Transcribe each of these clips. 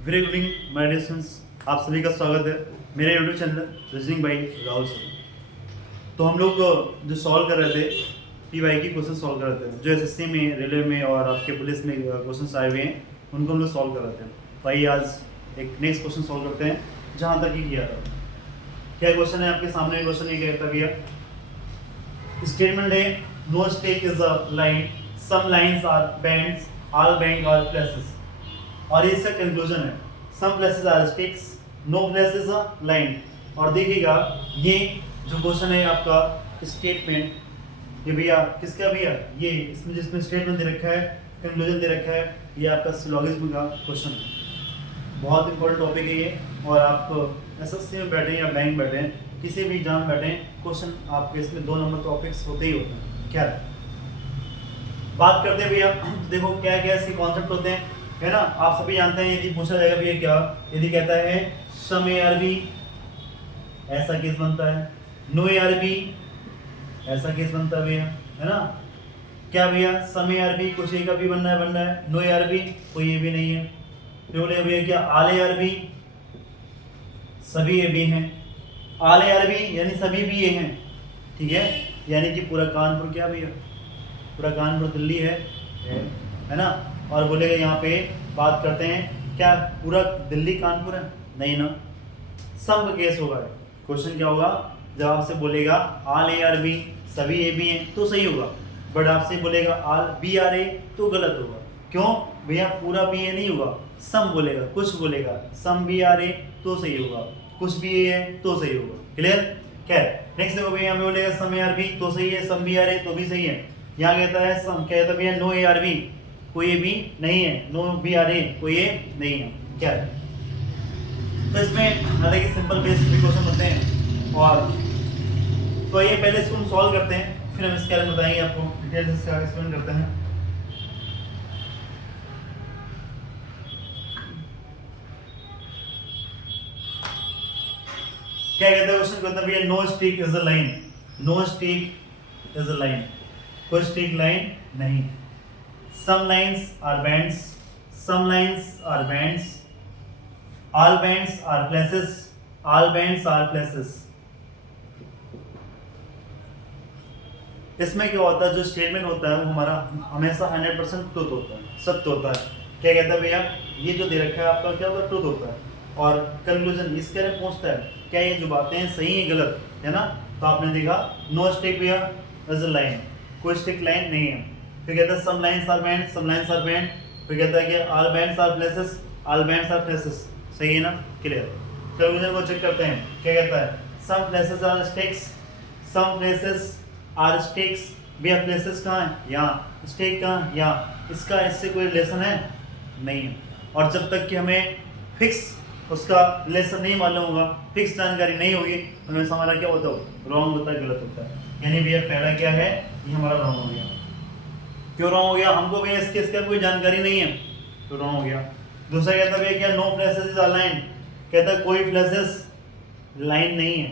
Very good evening my dear students, आप सभी का स्वागत है मेरे YouTube channel reasoning by Rahul sir. तो हम लोग जो सॉल्व कर रहे थे पीवाई की क्वेश्चन सॉल्व कर रहे थे, जो एसएससी में, रेलवे में और आपके पुलिस में क्वेश्चन आए हुए हैं उनको हम लोग सॉल्व कर रहे थे। तो आइए आज एक नेक्स्ट क्वेश्चन सॉल्व करते हैं जहाँ तक ही किया था। क्या क्वेश्चन है आपके सामने? क्वेश्चन ये कहता भैया, स्टेटमेंट है no stick is a line, some lines are bands, all band are places. और इसका कंक्लूजन है some places are sticks, no places are line. और देखिएगा ये जो क्वेश्चन है आपका स्टेटमेंट, ये भैया किसका भैया, ये इसमें जिसमें स्टेटमेंट दे रखा है, कंक्लूजन दे रखा है, ये आपका सिलोगिज्म का क्वेश्चन है। बहुत इंपॉर्टेंट टॉपिक है ये। और आप एसएससी में बैठे या बैंक बैठे, किसी भी एग्जाम बैठे, क्वेश्चन आपके इसमें 2 नंबर टॉपिक्स होते ही होते हैं। क्या बात करते हैं भैया, देखो क्या क्या ऐसे कॉन्सेप्ट होते हैं, है ना। आप सभी जानते हैं, यदि पूछा जाएगा भैया क्या, यदि कहता है सम ARB, ऐसा केस बनता है। नो ARB, ऐसा केस बनता है भैया, है ना। क्या भैया, सम ARB कुछ एक भी बनना है। नो ARB कोई ये भी नहीं है। फिर बोले भैया क्या, ऑल ARB, सभी ये भी हैं। ऑल ARB यानी सभी भी ये हैं, ठीक है। यानी कि पूरा कानपुर, क्या भैया, पूरा कानपुर दिल्ली है ना। और बोलेगा यहाँ पे बात करते हैं क्या पूरा दिल्ली कानपुर है, नहीं ना। सम का केस होगा। क्वेश्चन क्या होगा, जब आपसे बोलेगा ऑल ARB, सभी ए भी हैं तो सही होगा, बट आपसे बोलेगा ऑल BRA तो गलत होगा। क्यों भैया, पूरा BA नहीं होगा, सम बोलेगा, कुछ बोलेगा, सम BRA तो सही होगा, कुछ BA है तो सही होगा। क्लियर? क्या नेक्स्ट देखो भैया, यहाँ पे बोलेगा सम ARB तो सही है, सम BRA तो भी सही है। यहाँ कहता है सम, कहता भैया नो ARB कोई ये भी नहीं है, नो BRA कोई ये नहीं है। क्या है तो इसमें हालांकि सिंपल बेसिक क्वेश्चन होते हैं। और तो ये पहले इसको हम सॉल्व करते हैं, फिर हम इसके बारे में बताएंगे आपको, डिटेल से इसका एक्सप्लेन करते हैं। क्या कहता है क्वेश्चन, कहता है भैया no stick is a line, no stick is a line, कोई स्टिक लाइन नहीं। Some lines are bands, some lines are bands, all bands are places, all bands are places। इसमें क्या होता है, जो स्टेटमेंट होता है वो हमारा हमेशा 100% ट्रूथ होता है, सत्य होता है। क्या कहता है भैया, ये जो दे रखा है आपका क्या होता है, ट्रूथ होता है। और कंक्लूजन इसके लिए पूछता है क्या ये जो बातें हैं सही है गलत, है ना। तो आपने देखा नो स्टिक भैया इज अ लाइन, कोई स्टिक लाइन नहीं है। फिर कहता है some lines are band, some lines are band. फिर कहता है कि all bands are places, all bands are places. सही है ना, क्लियर। कंक्लूजन को चेक करते हैं, क्या कहता है, some places are sticks, some places are sticks. भैया प्लेसेस कहाँ है, यहाँ, स्टिक कहाँ, यहाँ। इसका इससे कोई रिलेशन है नहीं है। और जब तक कि हमें फिक्स उसका रिलेशन नहीं मालूम होगा, फिक्स जानकारी नहीं होगी, तो हमें हमारा क्या होता है, रॉन्ग होता है, गलत होता है। यानी भैया पहला क्या है, ये हमारा रॉन्ग हो गया। क्यों रॉन्ग हो गया, हमको भैया इसका कोई जानकारी नहीं है तो रॉन्ग हो गया। दूसरा कहता है भैया क्या, know places is a line, कहता है कोई प्लेसेस लाइन नहीं है,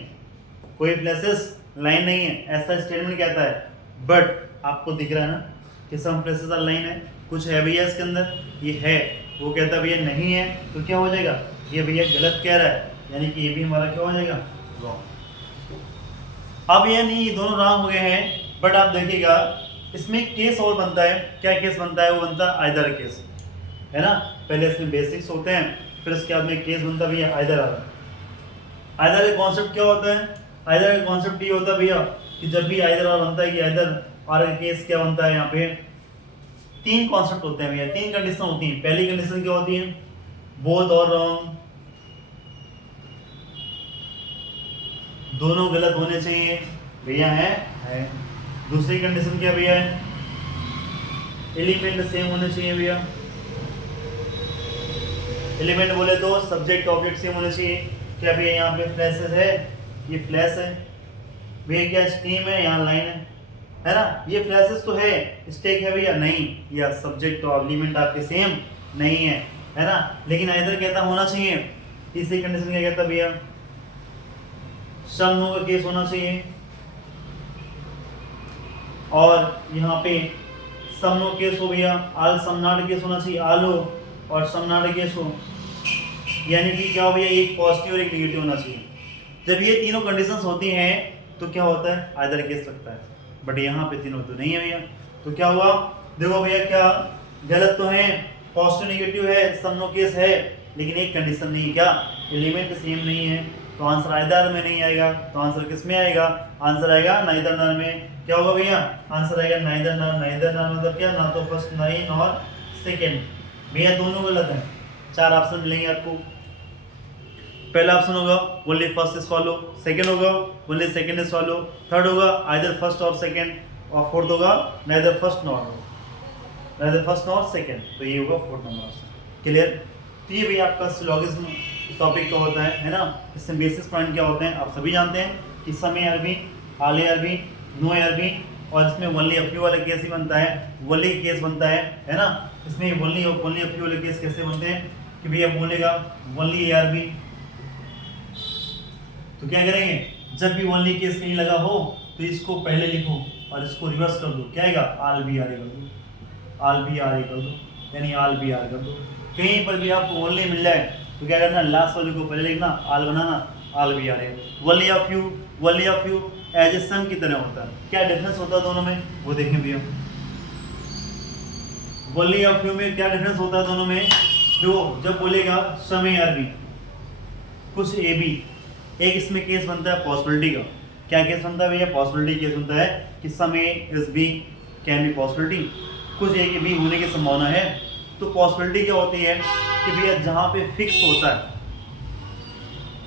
कोई प्लेसेस लाइन नहीं है, ऐसा स्टेटमेंट कहता है। बट आपको दिख रहा है ना कि सम प्लेसेस आर लाइन है, कुछ है भैया इसके अंदर, ये है। वो कहता है भैया नहीं है, तो क्या हो जाएगा, ये भैया गलत कह रहा है, यानी कि ये भी हमारा क्या हो जाएगा, रॉन्ग। अब ये नहीं, ये दोनों रॉन्ग हो गए हैं। बट आप देखिएगा इसमें केस और बनता है, क्या केस बनता है, वो बनता है आइदर केस, है ना। पहले इसमें बेसिक्स होते हैं, फिर उसके बाद में केस बनता है भैया आइदर आर। आइदर का कॉन्सेप्ट क्या होता है, आइदर का कॉन्सेप्ट ये होता है भैया कि जब भी आइदर आर बनता है कि आइदर आर का केस क्या बनता है, यहाँ पे 3 कॉन्सेप्ट होते हैं भैया, 3 कंडीशन होती हैं। पहली कंडीशन क्या होती है, बोथ और रॉन्ग, दोनों गलत होने चाहिए भैया, है। दूसरी कंडीशन क्या भैया है, एलिमेंट सेम होने चाहिए भैया। एलिमेंट बोले तो सब्जेक्ट ऑब्जेक्ट सेम होने चाहिए। क्या भैया यहाँ पे फ्लैशेस है, ये फ्लैश है भैया, क्या स्ट्रीम है, यहाँ लाइन है ना। ये फ्लैशेस तो है, स्टेक है भैया नहीं, या सब्जेक्ट और एलिमेंट आपके सेम नहीं है ना। लेकिन इधर कहता होना चाहिए। तीसरी कंडीशन क्या कहता भैया, सम नो का केस होना चाहिए। और यहाँ पे सम नो केस हो भैया, आल सम नॉट केस होना चाहिए, आल हो और सम नॉट केस हो। यानी कि क्या हो भैया, एक पॉजिटिव और एक नेगेटिव होना चाहिए। जब ये तीनों कंडीशंस होती हैं तो क्या होता है, आइदर केस लगता है, बट यहाँ पे तीनों तो नहीं है भैया। तो क्या हुआ, देखो भैया क्या गलत तो है, पॉजिटिव नेगेटिव है, सम नो केस है, लेकिन एक कंडीशन नहीं है, क्या एलिमेंट सेम नहीं है, तो आंसर आइदर में नहीं आएगा। तो आंसर किस में आएगा, आंसर आएगा नाइदर नर में। क्या होगा भैया, आंसर आएगा नाइदर नर। नाइदर नर मतलब क्या, ना तो फर्स्ट नाइन और सेकेंड। भैया दोनों गलत हैं, 4 ऑप्शन मिलेंगे आपको। पहला ऑप्शन होगा only first is follow, second होगा only second is follow, third होगा आइदर फर्स्ट और सेकंड, और फोर्थ होगा नाइदर फर्स्ट नॉर सेकंड। तो ये होगा फोर्थ नंबर ऑप्शन। क्लियर। तो ये भी आपका सिलोगिज्म टॉपिक का होता है ना। इसमें बेसिस पॉइंट क्या होते हैं आप सभी जानते हैं कि समय अरबी, आले अरबी, नो अरबी, और इसमें वनली अफ्यू वाला केस ही बनता है, वनली केस बनता है ना। इसमें वनली अफ्यू वाले केस कैसे बनते हैं कि भैया बोलेगा वनली अरबी, तो क्या करेंगे, जब भी वनली केस कहीं लगा हो तो इसको पहले लिखो और इसको रिवर्स कर दो, क्या आएगा, आल बी आर कर दो, आल बी आर कर दो, यानी आल बी आर कर दो। कहीं पर भी आपको वनली मिल जाए तो क्या करना, लास्ट वाले को पहले लिखना, आल बनाना, all B are. Only of you as a some की तरह होता है। क्या डिफरेंस होता है दोनों में, वो देखें भैया। वनली ऑफ यू में क्या डिफरेंस होता है दोनों में, जो जब बोलेगा समय अरबी कुछ ए बी, एक इसमें केस बनता है पॉसिबिलिटी का। क्या केस बनता है भैया, पॉसिबिलिटी केस बनता है कि some A is B can be possibility, कुछ ए के बी होने की संभावना है। तो पॉसिबिलिटी क्या होती है कि भैया जहाँ पे फिक्स होता है,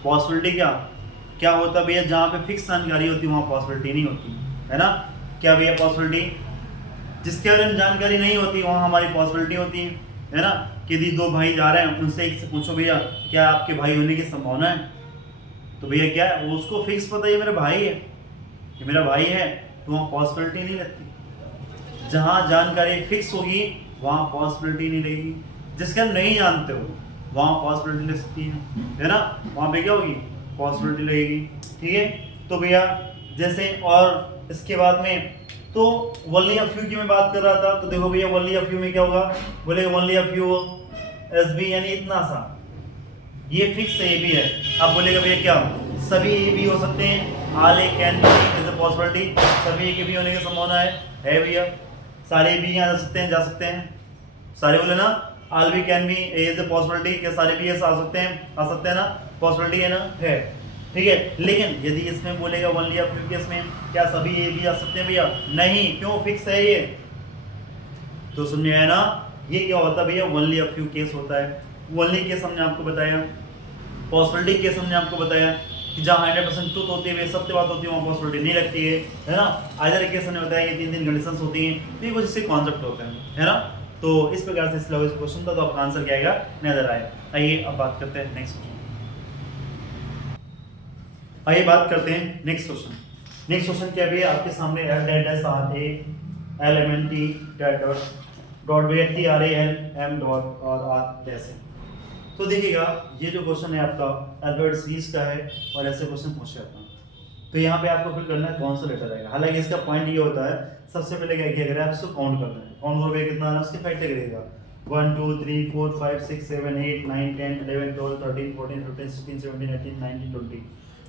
पॉसिबिलिटी क्या होता है भैया, जहाँ पे फिक्स जानकारी होती है वहाँ पॉसिबिलिटी नहीं होती है ना। क्या भैया पॉसिबिलिटी, जिसके बारे में जानकारी नहीं होती वहाँ हमारी पॉसिबिलिटी होती है ना। कि यदि दो भाई जा रहे हैं, उनसे एक से पूछो भैया क्या आपके भाई होने की संभावना है, तो भैया क्या है, वो उसको फिक्स पता है ये मेरा भाई है, ये मेरा भाई है, तो वहाँ पॉसिबिलिटी नहीं लगती। जहाँ जानकारी फिक्स होगी वहाँ पॉसिबिलिटी नहीं लगेगी, जिसके हम नहीं जानते हो वहाँ पॉसिबिलिटी लग सकती है ना। वहाँ पे क्या होगी, पॉसिबिलिटी लगेगी। ठीक है, तो भैया जैसे, और इसके बाद में तो वनली ऑफ यू की मैं बात कर रहा था, तो देखो भैया वनली ऑफ यू में क्या होगा, बोले only of U S B, यानी इतना सा, ये फिक्स ए बी है। अब बोलेगा भैया क्या, सभी ए बी हो सकते हैं, all A can be is a possibility, सभी ए के बी होने की संभावना है भैया। सारे बी यहाँ जा सकते हैं, सारे बोले ना, all B can be is a possibility, क्या सारे बी आ सकते हैं ना, पॉसिबिलिटी है ना, है। ठीक है, लेकिन यदि इसमें बोलेगा वनली ऑफ यू केस में क्या सभी ए बी आ सकते हैं भैया, नहीं, क्यों, फिक्स है ये। तो समझ आया ना, ये क्या होता है भैया, वनली ऑफ यू केस होता है। वनली केस हमने आपको बताया, पॉसिबिलिटी केस हमने आपको बताया कि जहाँ 100% ट्रूथ होती है, सत्य बात होती है, वहाँ पॉसिबिलिटी नहीं लगती है ना। आइदर केस हमने बताया ये 3 कंडीशंस होती हैं, तो ये कुछ इससे कॉन्सेप्ट होते हैं, है ना। तो इस प्रकार से इस लेवल से क्वेश्चन था, तो आपका आंसर क्या आएगा, नजर आए। आइए अब बात करते हैं नेक्स्ट क्वेश्चन। आइए बात करते हैं नेक्स्ट क्वेश्चन। नेक्स्ट क्वेश्चन क्या भी है आपके सामने, L date S R A L M N T date dot B T R A L M dot और आर जैसे। तो देखिएगा ये जो क्वेश्चन है आपका अल्फाबेट सीरीज का है और ऐसे क्वेश्चन पूछ जाता है। तो यहाँ पे आपको फिल करना है कौन सा लेटर आएगा। हालांकि इसका पॉइंट ये होता है, सबसे पहले क्या करें, आप इसको काउंट करना है। काउंट करोगे कितना आ रहा है, उसके फैक्टर करेगा 1 2 3 4 5 6 7 8 9 10 11 12 13 14 15 16 17 18 19 20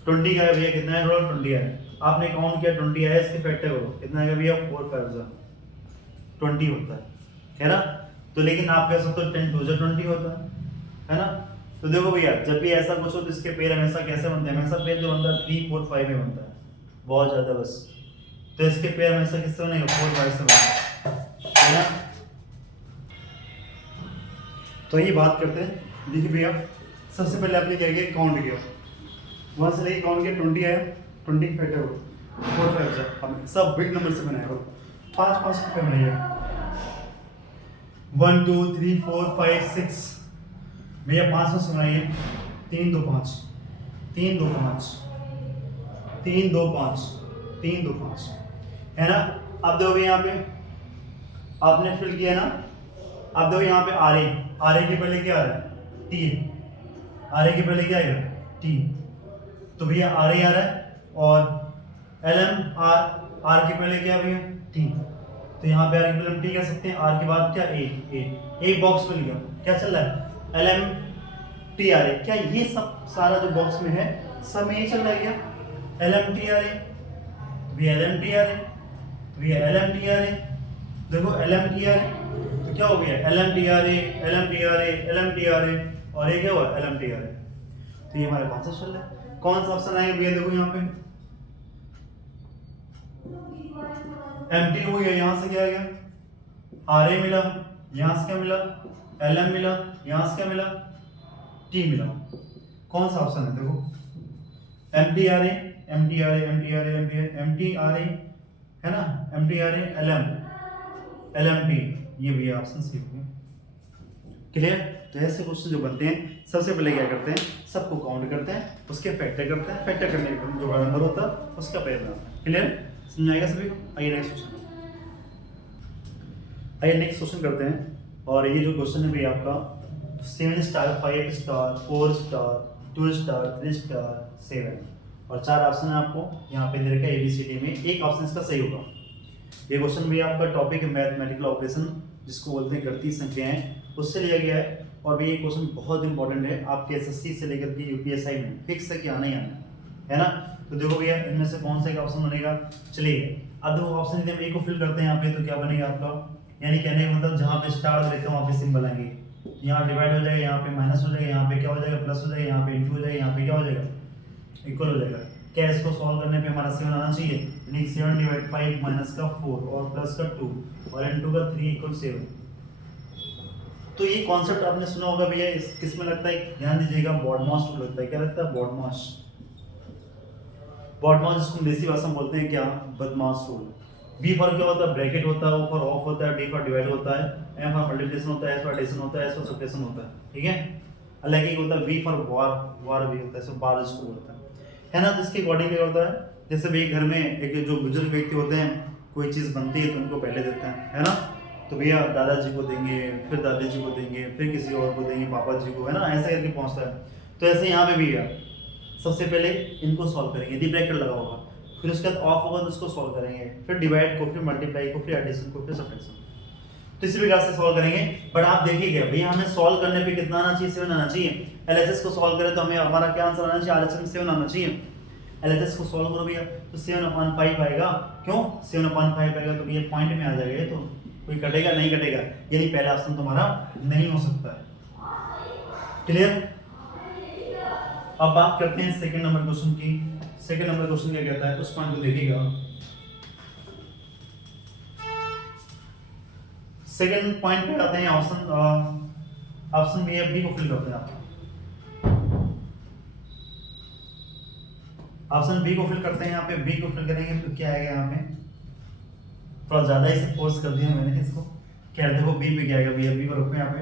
20 का है भैया, कितना है, टोटल 20 है। आपने काउंट किया 20 है, इसके फैक्टर करो, कितना आएगा भैया, 4 5 20 होता है ना। तो लेकिन आप कह सकते हो 10 2 20 होता है ना। तो देखो भैया जब भी ऐसा कुछ हो तो इसके पैर हमेशा कैसे बनते हैं, हमेशा पैर जो बनता है 3 4 5 में बनता है, बहुत ज्यादा बस। तो इसके पैर हमेशा किससे बनेगा, 4 5 से बनेगा, है ना। तो ये बात करते हैं। देखिए भैया सबसे पहले आपने क्या किया, काउंट किया, वहाँ से लेके काउंट किया 20 आया, 20 फैक्टर हो 4 5 से, हम सब बिग नंबर से बनाए हो, 5 5 पे बनाइए, 1 2 3 4 5 6 भैया 5 से बनाइए, 3 2 5 3 2 5 3 2 5 3 2 5, है ना। अब देखो यहाँ पे आपने फिल किया ना, अब देखो यहाँ पे आर ए के पहले क्या आ रहा है, टी, आर ए के पहले क्या आएगा, टी। तो भैया आर ए आ रहा है, और एल एम आर के पहले क्या भैया, टी। तो यहाँ पे आर के पहले टी कह सकते हैं, आर के बाद क्या, ए बॉक्स में लिया, क्या चल रहा है, एल एम LMTRA, क्या ये सब सारा जो बॉक्स में है सब में ये चल रहा है क्या? LMTRA, VLMTRA, VLMTRA, देखो LMTRA, तो क्या हो गया? LMTRA, LMTRA, LMTRA, और ये क्या हुआ? LMTRA। तो ये हमारा कौन सा चल रहा है? कौन सा ऑप्शन आएगा भैया? देखो यहाँ पे MT हो गया, यहाँ से क्या आ गया? RA मिला, यहाँ से क्या मिला? LM मिला, यहाँ से क्या मिला? T मिला। कौन सा ऑप्शन है? देखो MTRA, MTRA, MTRA, MTRA है ना, MTRA, LM, LMT, ये भी ऑप्शन सी हो गया। क्लियर? तो ऐसे क्वेश्चन जो बनते हैं सबसे पहले क्या करते हैं? सबको काउंट करते हैं, उसके फैक्टर करते हैं, फैक्टर करने के जो बड़ा नंबर होता है उसका पेयर बनाते हैं। क्लियर? समझ आएगा सभी को? आइए नेक्स्ट क्वेश्चन, आइए नेक्स्ट क्वेश्चन करते हैं। और ये जो क्वेश्चन है भाई आपका 7 star, 5 star, 4 star, 2 star, 3 star, 7, और 4 ऑप्शन है आपको यहाँ पे दे रखा है ABCD में, एक ऑप्शन इसका सही होगा। ये क्वेश्चन भी आपका टॉपिक है मैथमेटिकल ऑपरेशन, जिसको बोलते हैं गणितीय संख्याएं, उससे लिया गया है। और भी ये क्वेश्चन बहुत इंपॉर्टेंट है आपके SSC से लेकर के UPSI में, फिक्स है कि आना ही आना है ना। तो देखो भैया इनमें से कौन सा एक ऑप्शन बनेगा? चलिए अब दो ऑप्शन यदि हम एक को फिल करते हैं यहाँ पे, तो क्या बनेगा आपका? यानी कहने का मतलब जहाँ पे स्टार रहते हैं वहाँ पे सिंबल आएंगे, यहाँ डिवाइड हो जाएगा, यहाँ पे माइनस हो जाएगा, यहाँ पे क्या हो जाएगा? प्लस हो जाएगा, यहाँ पे इंटू हो जाएगा, यहाँ पे क्या हो जाएगा? इक्वल हो जाएगा। क्या इसको सॉल्व करने पे हमारा 7 आना चाहिए? यानी 7 डिवाइड 5 माइनस का 4 और प्लस का 2 और इनटू का 3 इक्वल 7। तो ये कॉन्सेप्ट आपने सुना होगा भैया, इस किस में लगता है? ध्यान दीजिएगा, बॉडमास रूल लगता है। क्या लगता है? बॉडमास, बॉडमास जिसको देसी भाषा में बोलते हैं क्या? बदमाश रूल। B फॉर क्या होता है? ब्रैकेट होता है, O फॉर ऑफ होता है, D फॉर डिवाइड होता है, M फॉर मल्टीप्लिकेशन होता है, S फॉर एडिशन होता है, S फॉर सब्ट्रैक्शन होता है। ठीक है? अलग ही होता है V फॉर वार, वार भी होता है, सब बार इसको बोलते हैं, है ना। तो इसके अकॉर्डिंग क्या होता है? जैसे भाई घर में एक जो बुजुर्ग व्यक्ति होते हैं, कोई चीज़ बनती है तो उनको पहले देते हैं, है ना। तो भैया दादाजी को देंगे, फिर दादी जी को देंगे, फिर किसी और को देंगे, पापा जी को, है ना, ऐसे करके पहुंचता है। तो ऐसे यहाँ पे भी है, सबसे पहले इनको सॉल्व करेंगे, यदि ब्रैकेट लगा होगा, फिर उसके बाद ऑफ होगा तो उसको सॉल्व करेंगे, फिर डिवाइड को, फिर मल्टीप्लाई को, फिर एडिशन को, फिर सब्ट्रैक्शन। तो इसी प्रकार से सॉल्व करेंगे। बट आप देखिएगा भैया हमें सॉल्व करने पे कितना आना चाहिए? 7 आना चाहिए। LHS को सॉल्व करें तो हमें हमारा क्या आंसर आना चाहिए? RHS में 7 आना चाहिए। LHS को सॉल्व करो भैया तो 7/5 आएगा। क्यों 7/5 आएगा? तो भैया पॉइंट में आ जाएगा, ये तो कोई कटेगा नहीं कटेगा, यानी पहला ऑप्शन तुम्हारा नहीं हो सकता है। क्लियर? अब बात करते हैं सेकंड नंबर क्वेश्चन की। सेकंड नंबर क्वेश्चन क्या कहता है, उस पॉइंट को देखिएगा। सेकंड पॉइंट पे आते हैं, ऑप्शन बी बी को फिल करते हैं आप। ऑप्शन बी को फिल करते हैं, यहाँ पे बी को फिल करेंगे तो क्या आएगा? यहाँ पे थोड़ा ज्यादा ही से फोर्स कर दिया मैंने इसको। क्या देखो बी पे क्या आएगा भैया? बी को रखो, यहाँ पे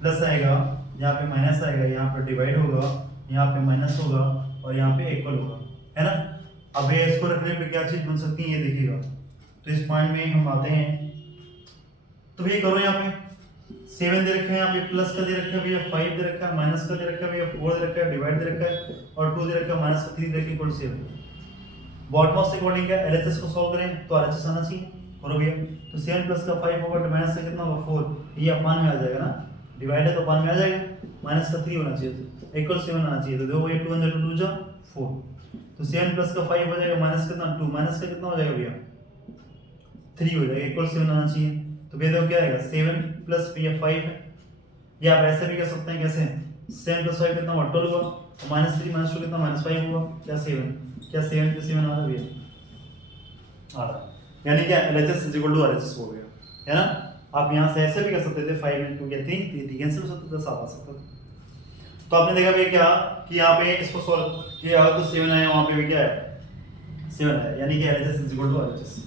प्लस आएगा, यहाँ पे माइनस आएगा, यहाँ पे डिवाइड होगा, यहाँ पे माइनस होगा और यहाँ पे इक्वल होगा, है ना। अब ये इसको रखने पे क्या चीज बन सकती है ये देखिएगा। तो इस पॉइंट में हम आते हैं, तो ये करो, यहाँ पे 7 दे रखा है, यहाँ पे प्लस का दे रखा है भैया, 5 दे रखा है, माइनस का दे रखा है भैया, 4 दे रखा है, डिवाइड दे रखा है और 2 दे रखा है, माइनस का 3 दे रखा है, इक्वल 7। बॉटमॉस के अकॉर्डिंग क्या LHS को सॉल्व करें तो RHS आना चाहिए, करो भैया। तो 7 प्लस का 5 होगा तो माइनस का कितना होगा? 4, ये अपान में आ जाएगा ना, डिवाइड है तो अपान में आ जाएगा, माइनस का 3 होना चाहिए, इक्वल 7 आना चाहिए। तो देखो ये 2 × 2 = 4, तो 7 प्लस का 5 हो जाएगा, माइनस कितना 2, माइनस का कितना हो जाएगा भैया 3 हो जाएगा, इक्वल 7 आना चाहिए। तो भैया देखो क्या आएगा 7 प्लस भैया 5 है, या आप ऐसे भी कह सकते हैं, कैसे 7 प्लस 5 कितना हुआ 12 हुआ, -3 - 2 कितना -5 हुआ, क्या 7, क्या 7 पे 7 आ रहा भैया आ रहा, यानी क्या LHS = RHS हो गया, है ना। आप यहाँ से ऐसे भी कर सकते थे 5 × 2 क्या 3 कैंसिल हो सकता था, 7 आ सकता था। तो आपने देखा भैया क्या कि यहाँ पे इसको सॉल्व किया तो 7 आया, वहाँ पे भी क्या है 7 आया, यानी कि LHS = RHS।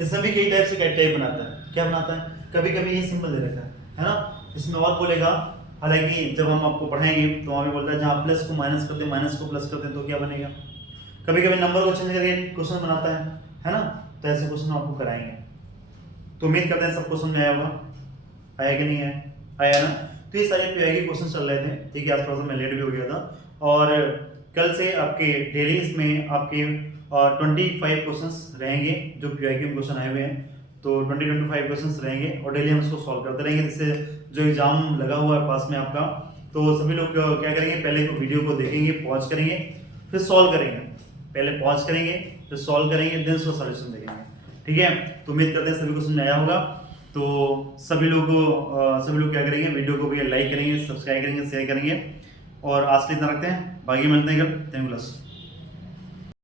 इसमें भी कई टाइप से टाइप बनाता है, क्या बनाता है, कभी कभी ये सिंबल दे रखा है ना। इसमें और बोलेगा, हालांकि जब हम आपको पढ़ाएंगे तो वहाँ भी बोलता है जहाँ प्लस को माइनस करते हैं, माइनस को प्लस करते हैं तो क्या बनेगा। कभी कभी नंबर को चेंज करके क्वेश्चन बनाता है ना। तो ऐसे क्वेश्चन आपको कराएंगे। तो उम्मीद करते हैं सब क्वेश्चन में आया होगा, आया कि नहीं है, आया ना। तो ये सारे पीआई के क्वेश्चन चल रहे थे, ठीक है। आसपास में लेट भी हो गया था और कल से आपके डेली में आपके 25 क्वेश्चंस रहेंगे जो पीआई के क्वेश्चन आए हुए हैं। तो 20-25 क्वेश्चंस रहेंगे और डेली हम इसको सॉल्व करते रहेंगे, जिससे जो एग्ज़ाम लगा हुआ है पास में आपका, तो सभी लोग क्या करेंगे, पहले वीडियो को देखेंगे, पॉज करेंगे, फिर सॉल्व करेंगे। पहले पॉज करेंगे, फिर सॉल्व करेंगे, देन उसका सॉल्यूशन देखेंगे। ठीक है, तो उम्मीद करते हैं सभी को समझ आया होगा। तो सभी लोग क्या करेंगे, वीडियो को भी लाइक करेंगे, सब्सक्राइब करेंगे, शेयर करेंगे, और आज के लिए इतना रखते हैं, बाकी मिलते हैं कल। Thank you.